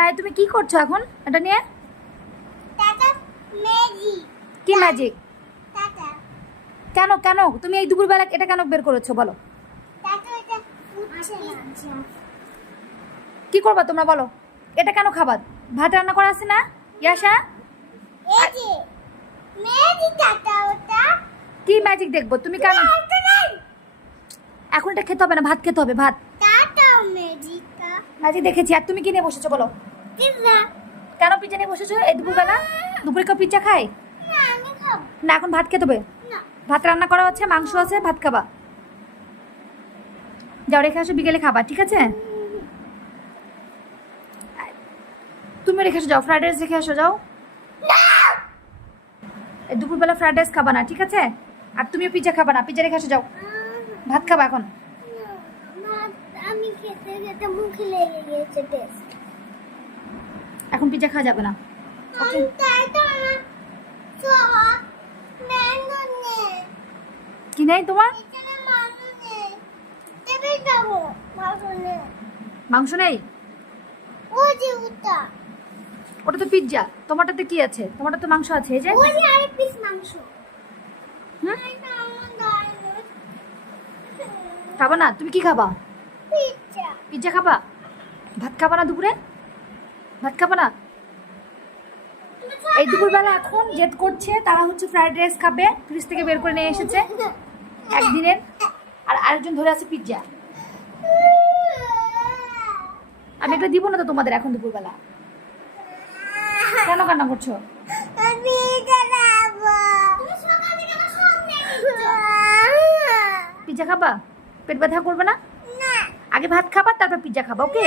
হ্যাঁ, তুমি কি করছো এখন এটা নিয়ে? কি ম্যাজিক? কেন কেন তুমি এই দুপুরবেলা এটা কেন বের করেছো বলো? কি করবা তোমরা বলো? এটা কেন খাবা? ভাত রান্না করা আছে না ইয়াশা? কি ম্যাজিক দেখবো? তুমি কেন এখন এটা খেতে হবে না, ভাত খেতে হবে, ভাত। ম্যাজিক দেখেছি। আর তুমি কি নিয়ে বসেছো বলো? কেন পিজ্জা নিয়ে বসেছো এই দুপুরবেলা? দুপুরে কেউ পিজ্জা খায় না? এখন ভাত খেতে হবে। ভাত রান্না করা হচ্ছে, মাংস আছে, ভাত খাবা। যাও রেখে আসো, বিকেলে খাবা, ঠিক আছে? তুমি রেখে আসো, যাও ফ্রাইড রাইস রেখে আসো, যাও। দুপুরবেলা ফ্রাইড রাইস খাবা না, ঠিক আছে? আর তুমিও পিজ্জা খাবা না, পিজ্জা রেখে আসো, যাও। ভাত খাবা এখন। এখন পিজ্জা খাওয়া যাবে না। কি নেই তোমার? মাংস নেই? ওটা তো পিজ্জা। তোমারটাতে কি আছে? তোমারটা তো মাংস আছে। এই যে খাবা না? তুমি কি খাবা? পিজ্জা খাবা? ভাত খাবা না দুপুরে? ভাত খাবা না? এই দুপুরবেলা এখন জেদ করছে, তারা হচ্ছে ফ্রাইড রাইস খাবে, ফ্রিজ থেকে বের করে নিয়ে এসেছে একদিনের। আর আরেকজন ধরে আছে পিজ্জা। আমি এটা দিব না তো তোমাদের এখন দুপুরবেলা। কেন কান্না করছো? পিজ্জা খাবা? পেট ব্যথা করবে না? আগে ভাত খাবা, তারপর পিজ্জা খাবা, ওকে?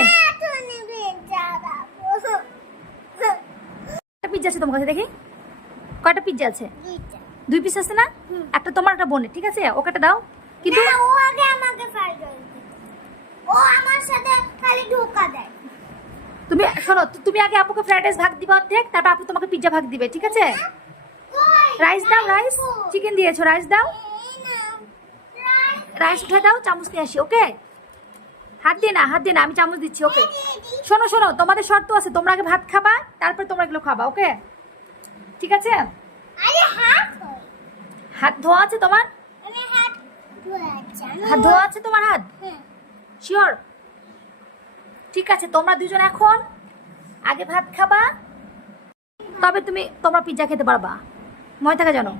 পিজ্জা আছে তোমার কাছে? দেখি কয়টা পিজ্জা আছে। 2 পিস আছে না? একটা তোমার, একটা বোনের, ঠিক আছে? ওকে একটা দাও। কিন্তু তুমি শোনো, তুমি আগে আপুকে ফ্রাইড রাইস ভাগ দিবা অর্ধেক, তারপর আপু তোমাকে পিজ্জা ভাগ দিবে, ঠিক আছে? রাইস দাও, রাইস। চিকেন দিয়েছো, রাইস দাও। রাইস উঠে দাও, চামচ নিয়ে আসি, ওকে? হাত দিয়ে না, হাত দিয়ে না, আমি চামচ দিচ্ছি, ওকে? শোনো শোনো, তোমাদের শর্ত আছে, তোমরা আগে ভাত খাবা, তারপর তোমরা এগুলো খাবা, ওকে? ঠিক আছে? হাত ধোয়া আছে তোমার? হাত ধোয়া আছে তোমার? হাত শিওর? ঠিক আছে, তোমরা দুজন এখন আগে ভাত খাবা, তবে তোমরা পিজ্জা খেতে পারবা। মনে থাকে জানো?